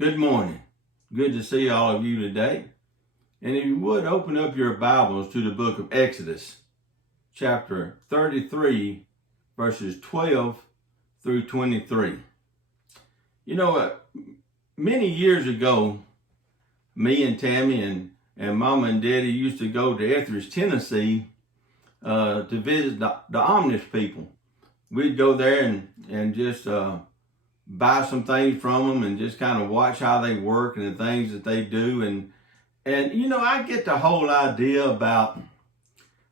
Good morning. Good to see all of you today. And if you would open up your Bibles to the book of Exodus, chapter 33, verses 12 through 23. You know what? Many years ago, me and Tammy and Mama and Daddy used to go to Etheridge, Tennessee to visit the Amish people. We'd go there and just buy some things from them and just kind of watch how they work and the things that they do. And you know, I get the whole idea about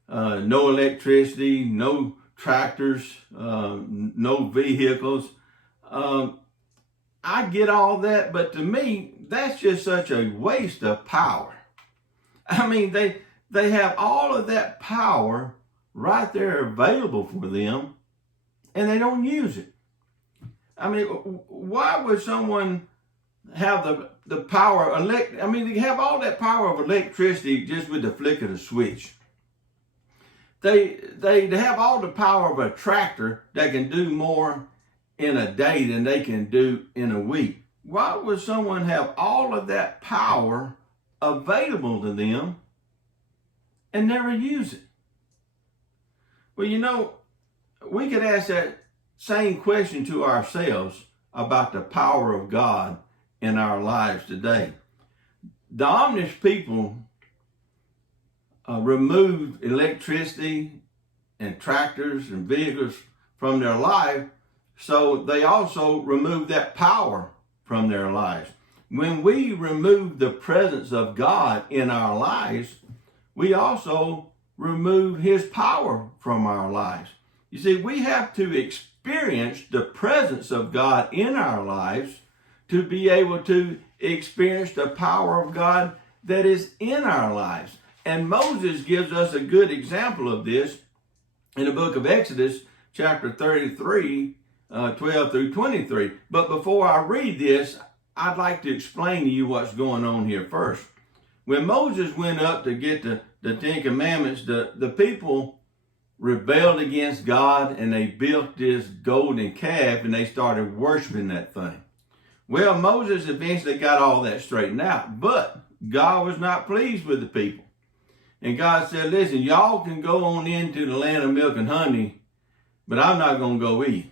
no electricity, no tractors, no vehicles. I get all that, but to me, that's just such a waste of power. I mean, they have all of that power right there available for them, and they don't use it. I mean, why would someone have the power of they have all that power of electricity just with the flick of the switch. They have all the power of a tractor that can do more in a day than they can do in a week. Why would someone have all of that power available to them and never use it? Well, you know, we could ask that same question to ourselves about the power of God in our lives today. The Amish people removed electricity and tractors and vehicles from their life, so they also removed that power from their lives. When we remove the presence of God in our lives, we also remove His power from our lives. You see, we have to experience the presence of God in our lives to be able to experience the power of God that is in our lives. And Moses gives us a good example of this in the book of Exodus, chapter 33, 12 through 23. But before I read this, I'd like to explain to you what's going on here first. When Moses went up to get the Ten Commandments, the people rebelled against God and they built this golden calf and they started worshiping that thing. Well, Moses eventually got all that straightened out, but God was not pleased with the people. And God said, listen, y'all can go on into the land of milk and honey, but I'm not going to go with you.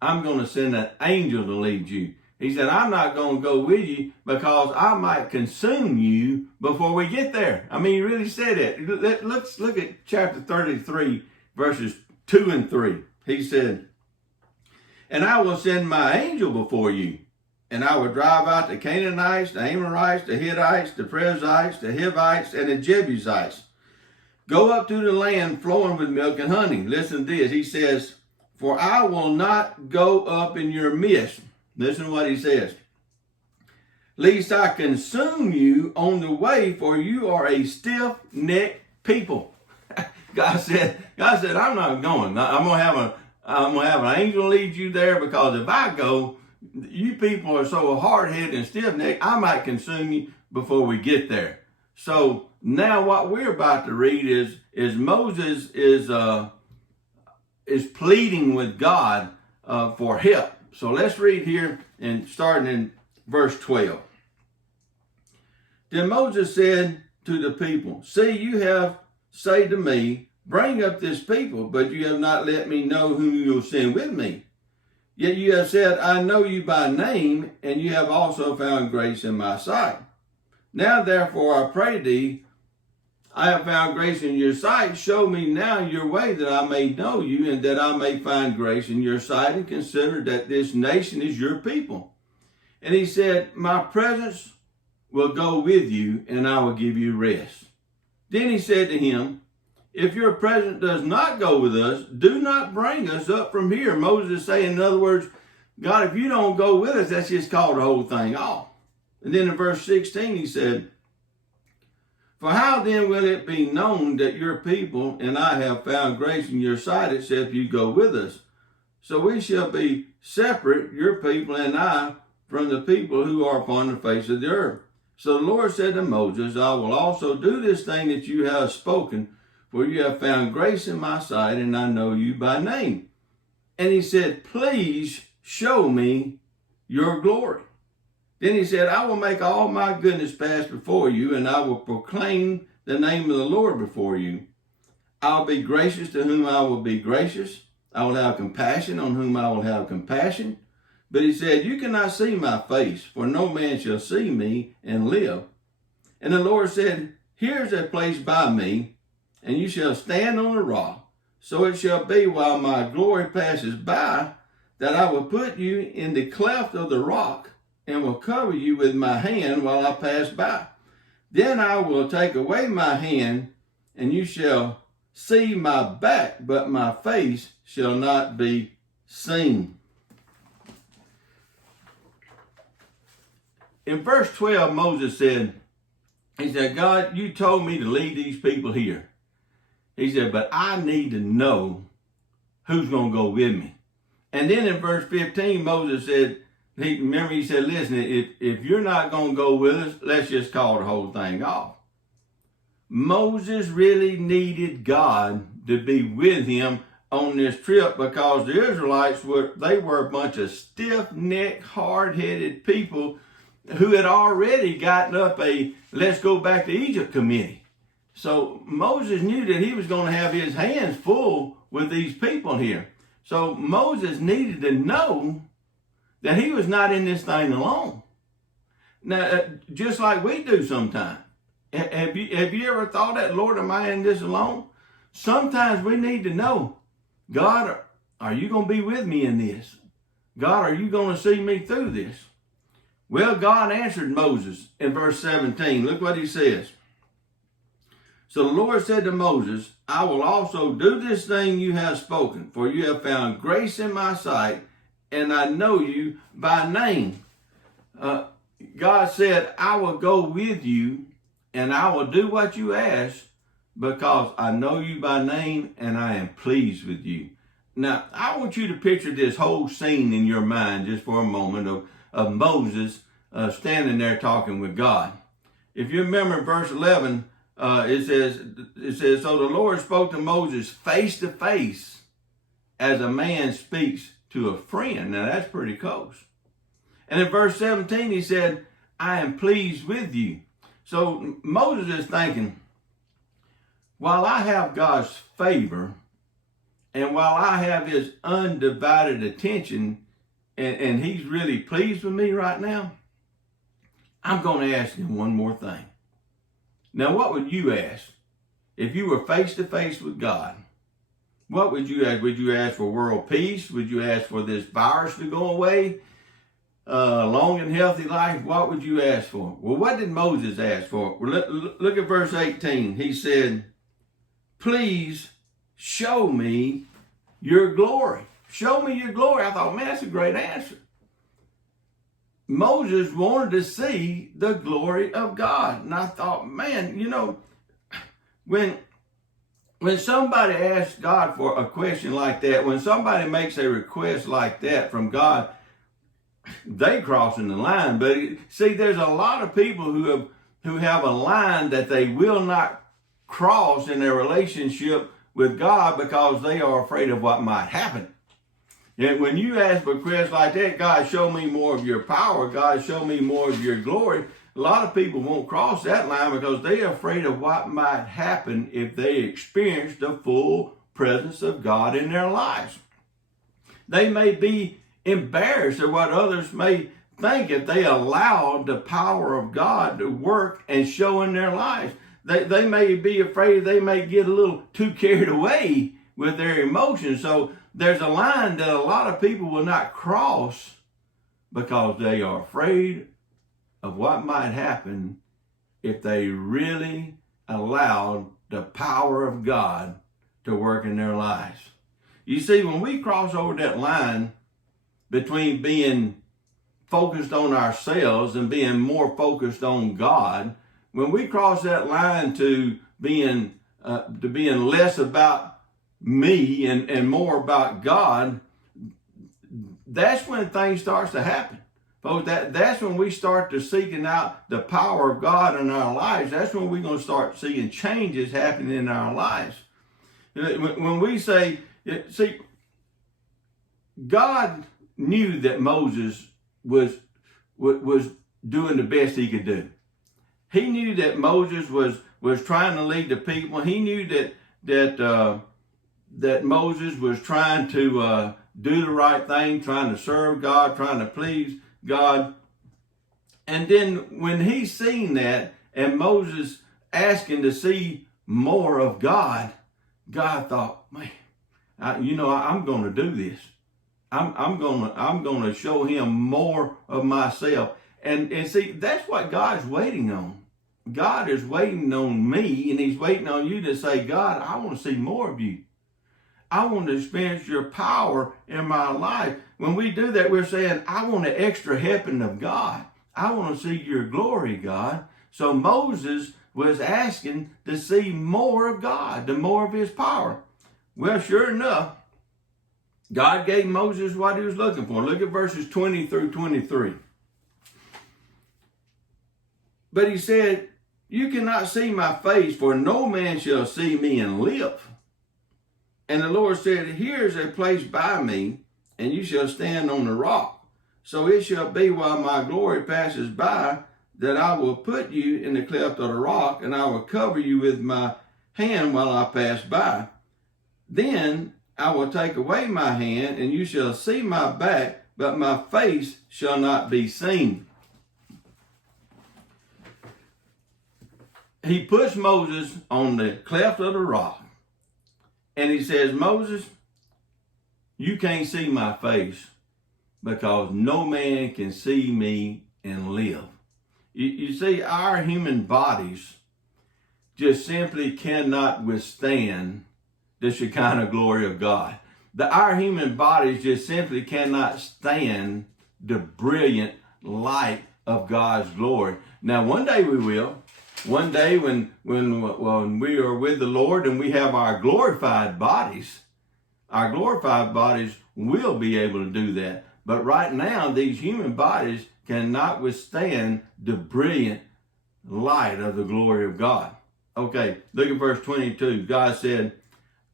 I'm going to send an angel to lead you. He said, I'm not going to go with you because I might consume you before we get there. I mean, he really said that. Let's look at chapter 33, verses 2 and 3. He said, and I will send my angel before you, and I will drive out the Canaanites, the Amorites, the Hittites, the Perizzites, the Hivites, and the Jebusites. Go up to the land flowing with milk and honey. Listen to this. He says, for I will not go up in your midst. Listen to what he says. Lest I consume you on the way, for you are a stiff-necked people. God said, I'm not going. I'm gonna have an angel lead you there, because if I go, you people are so hard-headed and stiff-necked, I might consume you before we get there. So now what we're about to read is Moses is pleading with God for help. So let's read here, and starting in verse 12. Then Moses said to the people, see, you have said to me, bring up this people, but you have not let me know whom you will send with me. Yet you have said, I know you by name, and you have also found grace in my sight. Now therefore I pray thee, I have found grace in your sight. Show me now your way, that I may know you, and that I may find grace in your sight, and consider that this nation is your people. And he said, my presence will go with you, and I will give you rest. Then he said to him, if your presence does not go with us, do not bring us up from here. Moses is saying, in other words, God, if you don't go with us, that's just called the whole thing off. And then in verse 16 he said, for how then will it be known that your people and I have found grace in your sight, except you go with us? So we shall be separate, your people and I, from the people who are upon the face of the earth. So the Lord said to Moses, I will also do this thing that you have spoken, for you have found grace in my sight, and I know you by name. And he said, please show me your glory. Then he said, I will make all my goodness pass before you, and I will proclaim the name of the Lord before you. I will be gracious to whom I will be gracious. I will have compassion on whom I will have compassion. But he said, you cannot see my face, for no man shall see me and live. And the Lord said, here's a place by me, and you shall stand on the rock. So it shall be while my glory passes by, that I will put you in the cleft of the rock, and will cover you with my hand while I pass by. Then I will take away my hand, and you shall see my back, but my face shall not be seen. In verse 12, Moses said, he said, God, you told me to lead these people here. He said, but I need to know who's going to go with me. And then in verse 15, Moses said, he said, listen, if you're not going to go with us, let's just call the whole thing off. Moses really needed God to be with him on this trip, because the Israelites were a bunch of stiff-necked, hard-headed people who had already gotten up a let's go back to Egypt committee. So Moses knew that he was going to have his hands full with these people here. So Moses needed to know that he was not in this thing alone. Now, just like we do sometimes. Have you ever thought that, Lord, am I in this alone? Sometimes we need to know, God, are you going to be with me in this? God, are you going to see me through this? Well, God answered Moses in verse 17. Look what he says. So the Lord said to Moses, I will also do this thing you have spoken, for you have found grace in my sight, and I know you by name. God said, I will go with you, and I will do what you ask, because I know you by name, and I am pleased with you. Now, I want you to picture this whole scene in your mind just for a moment of Moses standing there talking with God. If you remember verse 11, it says, so the Lord spoke to Moses face to face as a man speaks to a friend. Now that's pretty close. And in verse 17, he said, I am pleased with you. So Moses is thinking, while I have God's favor, and while I have his undivided attention, and he's really pleased with me right now, I'm going to ask him one more thing. Now, what would you ask if you were face to face with God? What would you ask? Would you ask for world peace? Would you ask for this virus to go away? Long and healthy life? What would you ask for? Well, what did Moses ask for? Well, look at verse 18. He said, please show me your glory. Show me your glory. I thought, man, that's a great answer. Moses wanted to see the glory of God. And I thought, man, you know, when somebody asks God for a question like that, when somebody makes a request like that from God, they crossing the line. But see, there's a lot of people who have a line that they will not cross in their relationship with God because they are afraid of what might happen. And when you ask for requests like that, God, show me more of your power, God, show me more of your glory, a lot of people won't cross that line because they're afraid of what might happen if they experience the full presence of God in their lives. They may be embarrassed at what others may think if they allowed the power of God to work and show in their lives. They may be afraid they may get a little too carried away with their emotions. So there's a line that a lot of people will not cross because they are afraid of what might happen if they really allowed the power of God to work in their lives. You see, when we cross over that line between being focused on ourselves and being more focused on God, when we cross that line to being less about me and more about God, that's when things starts to happen. Folks, that's when we start to seeking out the power of God in our lives. That's when we're going to start seeing changes happening in our lives. When we say, see, God knew that Moses was doing the best he could do. He knew that Moses was trying to lead the people. He knew that Moses was trying to do the right thing, trying to serve God, trying to please God. And then when he seen that, and Moses asking to see more of God, God thought, man, I'm going to do this. I'm going to show him more of myself. And see, that's what God's waiting on. God is waiting on me, and he's waiting on you to say, God, I want to see more of you. I want to experience your power in my life. When we do that, we're saying, I want an extra helping of God. I want to see your glory, God. So Moses was asking to see more of God, the more of his power. Well, sure enough, God gave Moses what he was looking for. Look at verses 20 through 23. But he said, you cannot see my face, for no man shall see me and live. And the Lord said, here is a place by me, and you shall stand on the rock. So it shall be while my glory passes by, that I will put you in the cleft of the rock, and I will cover you with my hand while I pass by. Then I will take away my hand, and you shall see my back, but my face shall not be seen. He puts Moses on the cleft of the rock, and he says, Moses, you can't see my face because no man can see me and live. You see, our human bodies just simply cannot withstand the Shekinah glory of God. Our human bodies just simply cannot stand the brilliant light of God's glory. Now, one day we will. One day when we are with the Lord and we have our glorified bodies will be able to do that. But right now, these human bodies cannot withstand the brilliant light of the glory of God. Okay, look at verse 22. God said,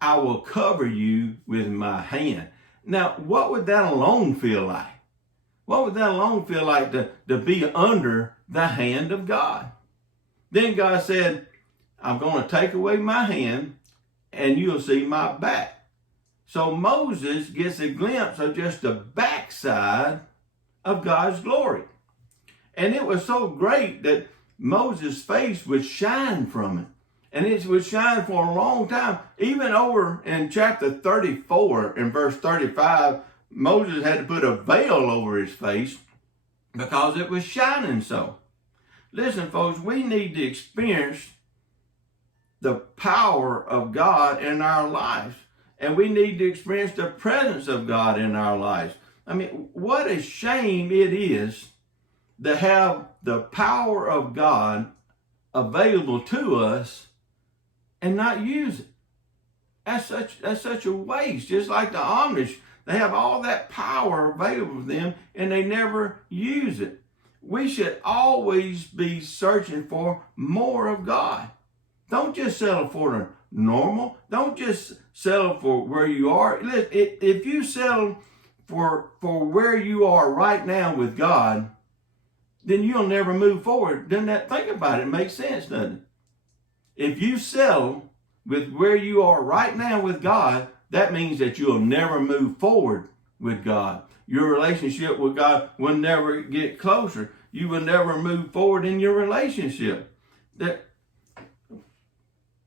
I will cover you with my hand. Now, what would that alone feel like? What would that alone feel like to be under the hand of God? Then God said, I'm going to take away my hand and you'll see my back. So Moses gets a glimpse of just the backside of God's glory. And it was so great that Moses' face would shine from it. And it would shine for a long time. Even over in chapter 34 and verse 35, Moses had to put a veil over his face because it was shining so. Listen, folks, we need to experience the power of God in our lives. And we need to experience the presence of God in our lives. I mean, what a shame it is to have the power of God available to us and not use it. That's such a waste. Just like the Amish, they have all that power available to them and they never use it. We should always be searching for more of God. Don't just settle for the normal. Don't just settle for where you are. If you settle for where you are right now with God, then you'll never move forward. Doesn't that, think about it, it makes sense, doesn't it? If you settle with where you are right now with God, that means that you'll never move forward with God. Your relationship with God will never get closer. You will never move forward in your relationship.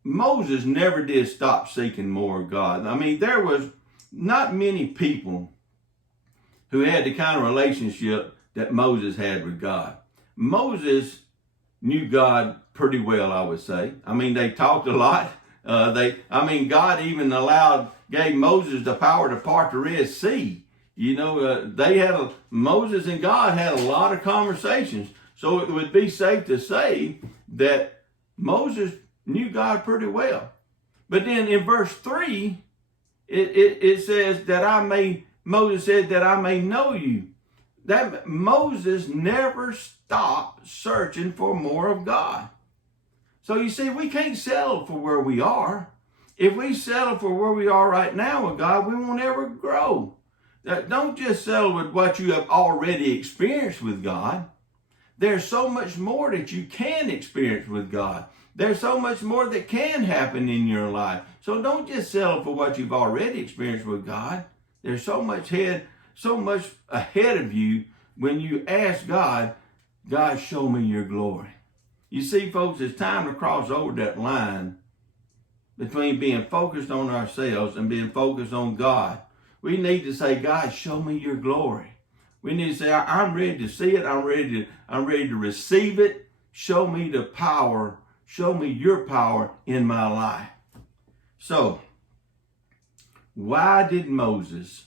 Moses never did stop seeking more of God. I mean, there was not many people who had the kind of relationship that Moses had with God. Moses knew God pretty well, I would say. I mean, they talked a lot. God even gave Moses the power to part the Red Sea. You know, Moses and God had a lot of conversations. So it would be safe to say that Moses knew God pretty well. But then in verse 3, it says that Moses said that I may know you. That Moses never stopped searching for more of God. So you see, we can't settle for where we are. If we settle for where we are right now with God, we won't ever grow. Don't just settle with what you have already experienced with God. There's so much more that you can experience with God. There's so much more that can happen in your life. So don't just settle for what you've already experienced with God. There's so much ahead of you when you ask God, God, show me your glory. You see, folks, it's time to cross over that line between being focused on ourselves and being focused on God. We need to say, God, show me your glory. We need to say, I'm ready to see it. I'm ready to receive it. Show me the power. Show me your power in my life. So, why did Moses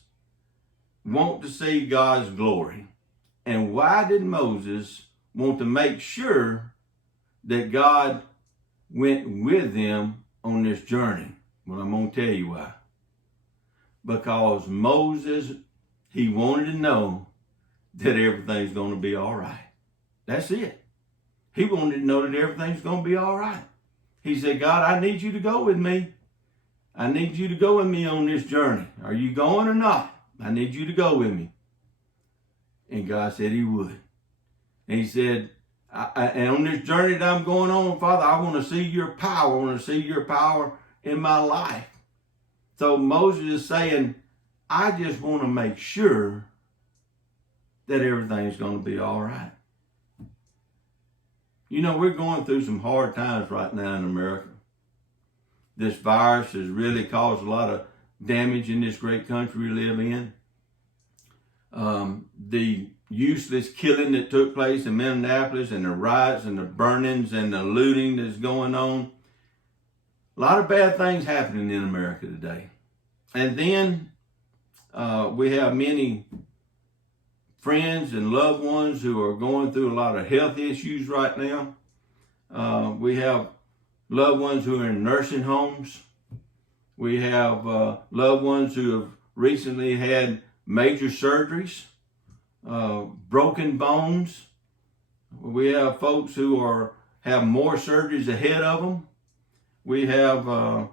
want to see God's glory? And why did Moses want to make sure that God went with them on this journey? Well, I'm going to tell you why. Because Moses, he wanted to know that everything's going to be all right. That's it. He wanted to know that everything's going to be all right. He said, God, I need you to go with me. I need you to go with me on this journey. Are you going or not? I need you to go with me. And God said he would. And he said, and on this journey that I'm going on, Father, I want to see your power. I want to see your power in my life. So Moses is saying, I just want to make sure that everything's going to be all right. You know, we're going through some hard times right now in America. This virus has really caused a lot of damage in this great country we live in. The useless killing that took place in Minneapolis and the riots and the burnings and the looting that's going on. A lot of bad things happening in America today. And then we have many friends and loved ones who are going through a lot of health issues right now. We have loved ones who are in nursing homes. We have loved ones who have recently had major surgeries, broken bones. We have folks who have more surgeries ahead of them. We have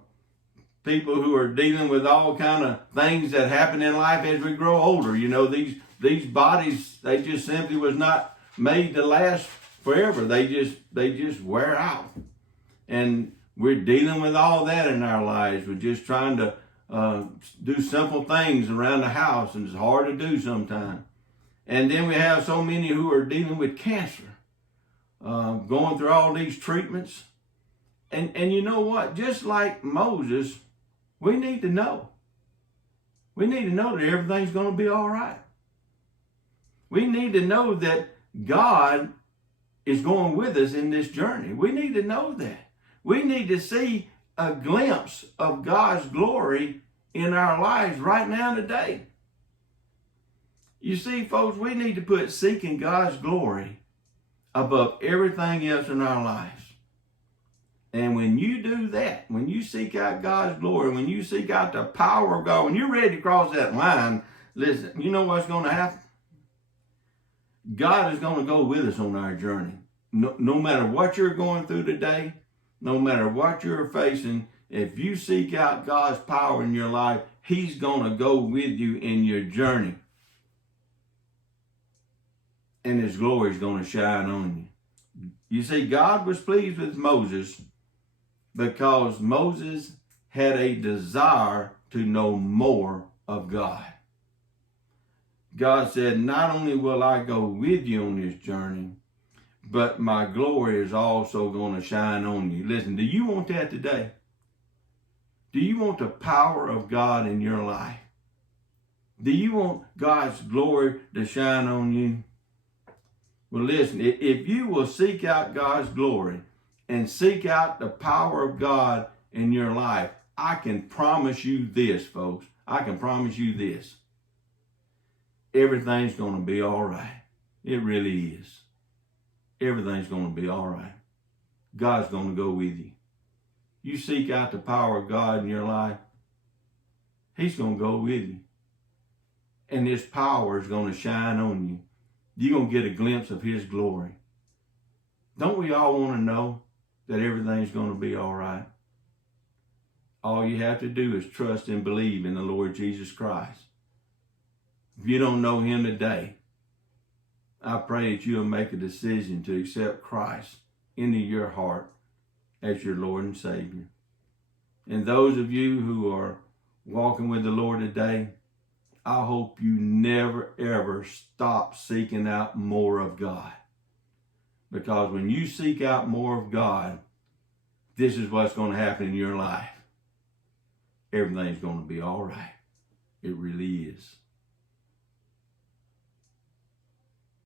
people who are dealing with all kind of things that happen in life as we grow older. You know, these bodies, they just simply was not made to last forever. They just wear out. And we're dealing with all that in our lives. We're just trying to do simple things around the house, and it's hard to do sometimes. And then we have so many who are dealing with cancer, going through all these treatments. And you know what? Just like Moses, we need to know. We need to know that everything's going to be all right. We need to know that God is going with us in this journey. We need to know that. We need to see a glimpse of God's glory in our lives right now today. You see, folks, we need to put seeking God's glory above everything else in our lives. And when you do that, when you seek out God's glory, when you seek out the power of God, when you're ready to cross that line, listen, you know what's going to happen? God is going to go with us on our journey. No matter what you're going through today, no matter what you're facing, if you seek out God's power in your life, he's going to go with you in your journey. And his glory is going to shine on you. You see, God was pleased with Moses because Moses had a desire to know more of God. God said, not only will I go with you on this journey, but my glory is also going to shine on you. Listen, do you want that today? Do you want the power of God in your life? Do you want God's glory to shine on you? Well, listen, if you will seek out God's glory and seek out the power of God in your life, I can promise you this, folks. I can promise you this. Everything's going to be all right. It really is. Everything's going to be all right. God's going to go with you. You seek out the power of God in your life, he's going to go with you. And his power is going to shine on you. You're going to get a glimpse of his glory. Don't we all want to know that everything's going to be all right? All you have to do is trust and believe in the Lord Jesus Christ. If you don't know him today, I pray that you'll make a decision to accept Christ into your heart as your Lord and Savior. And those of you who are walking with the Lord today, I hope you never, ever stop seeking out more of God. Because when you seek out more of God, this is what's going to happen in your life. Everything's going to be all right. It really is.